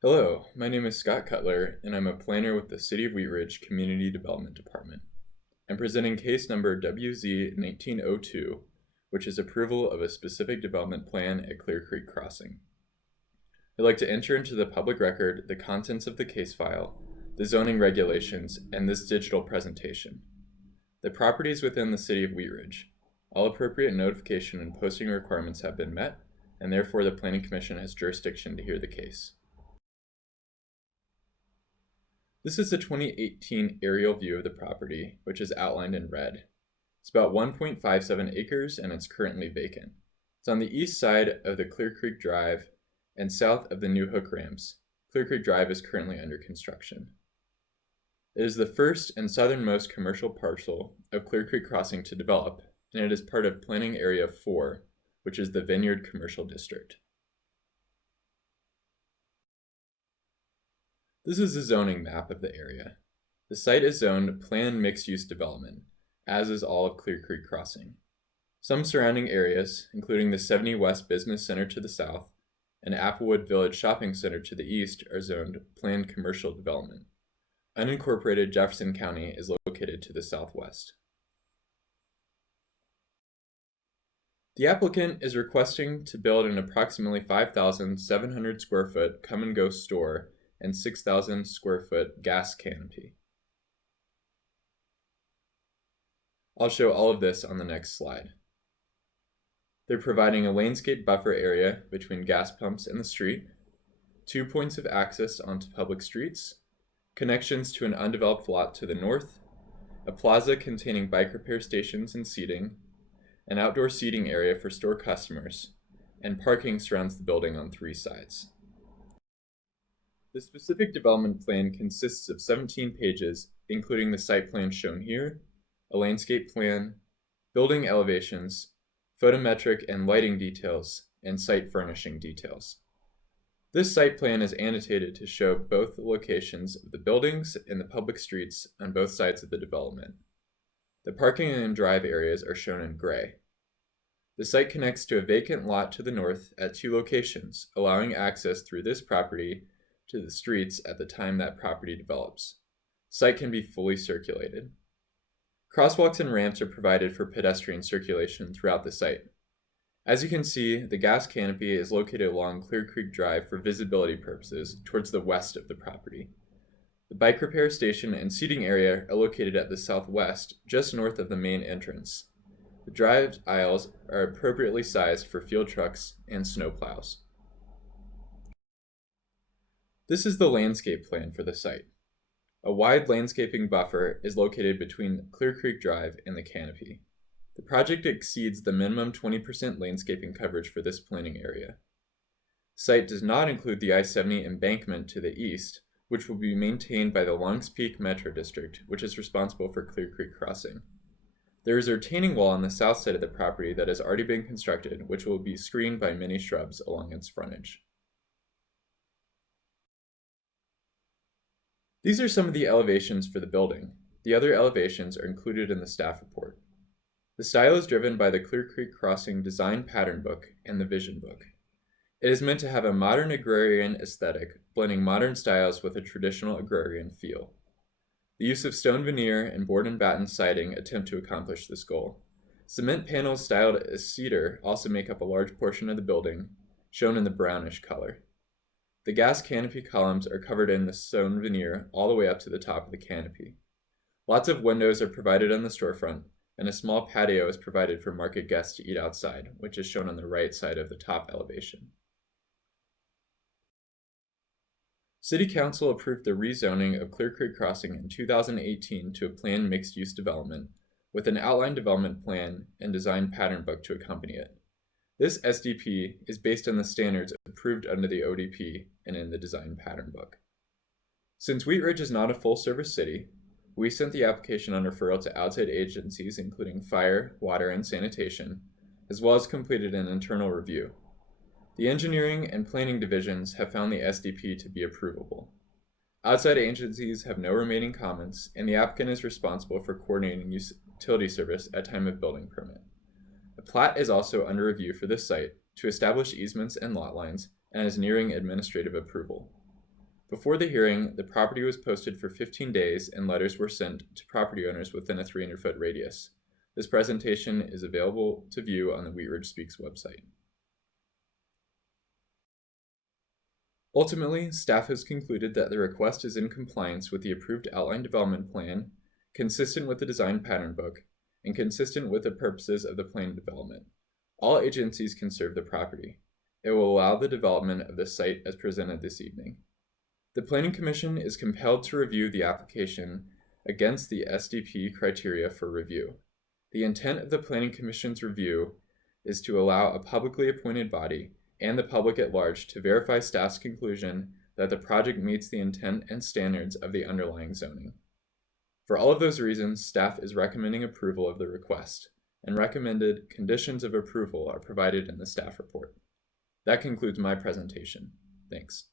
Hello, my name is Scott Cutler, and I'm a planner with the City of Wheat Ridge Community Development Department. I'm presenting case number WZ-19-02, which is approval of a specific development plan at Clear Creek Crossing. I'd like to enter into the public record the contents of the case file, the zoning regulations, and this digital presentation. The property is within the City of Wheat Ridge. All appropriate notification and posting requirements have been met, and therefore the Planning Commission has jurisdiction to hear the case. This is the 2018 aerial view of the property, which is outlined in red. It's about 1.57 acres and it's currently vacant. It's on the east side of the Clear Creek Drive and south of the new hook ramps. Clear Creek Drive is currently under construction. It is the first and southernmost commercial parcel of Clear Creek Crossing to develop, and it is part of Planning Area 4, which is the Vineyard Commercial District. This is a zoning map of the area. The site is zoned planned mixed-use development, as is all of Clear Creek Crossing. Some surrounding areas, including the 70 West Business Center to the south and Applewood Village Shopping Center to the east, are zoned planned commercial development. Unincorporated Jefferson County is located to the southwest. The applicant is requesting to build an approximately 5,700 square foot come-and-go store and 6,000 square foot gas canopy. I'll show all of this on the next slide. They're providing a landscape buffer area between gas pumps and the street, 2 points of access onto public streets, connections to an undeveloped lot to the north, a plaza containing bike repair stations and seating, an outdoor seating area for store customers, and parking surrounds the building on 3 sides. The specific development plan consists of 17 pages, including the site plan shown here, a landscape plan, building elevations, photometric and lighting details, and site furnishing details. This site plan is annotated to show both the locations of the buildings and the public streets on both sides of the development. The parking and drive areas are shown in gray. The site connects to a vacant lot to the north at 2 locations, allowing access through this property to the streets at the time that property develops. Site can be fully circulated. Crosswalks and ramps are provided for pedestrian circulation throughout the site. As you can see, the gas canopy is located along Clear Creek Drive for visibility purposes towards the west of the property. The bike repair station and seating area are located at the southwest, just north of the main entrance. The drive aisles are appropriately sized for field trucks and snowplows. This is the landscape plan for the site. A wide landscaping buffer is located between Clear Creek Drive and the canopy. The project exceeds the minimum 20% landscaping coverage for this planning area. The site does not include the I-70 embankment to the east, which will be maintained by the Longs Peak Metro District, which is responsible for Clear Creek Crossing. There is a retaining wall on the south side of the property that has already been constructed, which will be screened by many shrubs along its frontage. These are some of the elevations for the building. The other elevations are included in the staff report. The style is driven by the Clear Creek Crossing Design Pattern Book and the Vision Book. It is meant to have a modern agrarian aesthetic, blending modern styles with a traditional agrarian feel. The use of stone veneer and board and batten siding attempt to accomplish this goal. Cement panels styled as cedar also make up a large portion of the building, shown in the brownish color. The gas canopy columns are covered in the stone veneer all the way up to the top of the canopy. Lots of windows are provided on the storefront, and a small patio is provided for market guests to eat outside, which is shown on the right side of the top elevation. City Council approved the rezoning of Clear Creek Crossing in 2018 to a planned mixed-use development, with an outline development plan and design pattern book to accompany it. This SDP is based on the standards approved under the ODP and in the design pattern book. Since Wheat Ridge is not a full-service city, we sent the application on referral to outside agencies including fire, water, and sanitation, as well as completed an internal review. The engineering and planning divisions have found the SDP to be approvable. Outside agencies have no remaining comments, and the applicant is responsible for coordinating utility service at time of building permit. A plat is also under review for this site to establish easements and lot lines and is nearing administrative approval. Before the hearing, the property was posted for 15 days and letters were sent to property owners within a 300-foot radius. This presentation is available to view on the Wheat Ridge Speaks website. Ultimately, staff has concluded that the request is in compliance with the approved outline development plan, consistent with the design pattern book, and consistent with the purposes of the plan development. All agencies can serve the property. It will allow the development of the site as presented this evening. The Planning Commission is compelled to review the application against the SDP criteria for review. The intent of the Planning Commission's review is to allow a publicly appointed body and the public at large to verify staff's conclusion that the project meets the intent and standards of the underlying zoning. For all of those reasons, staff is recommending approval of the request, and recommended conditions of approval are provided in the staff report. That concludes my presentation. Thanks.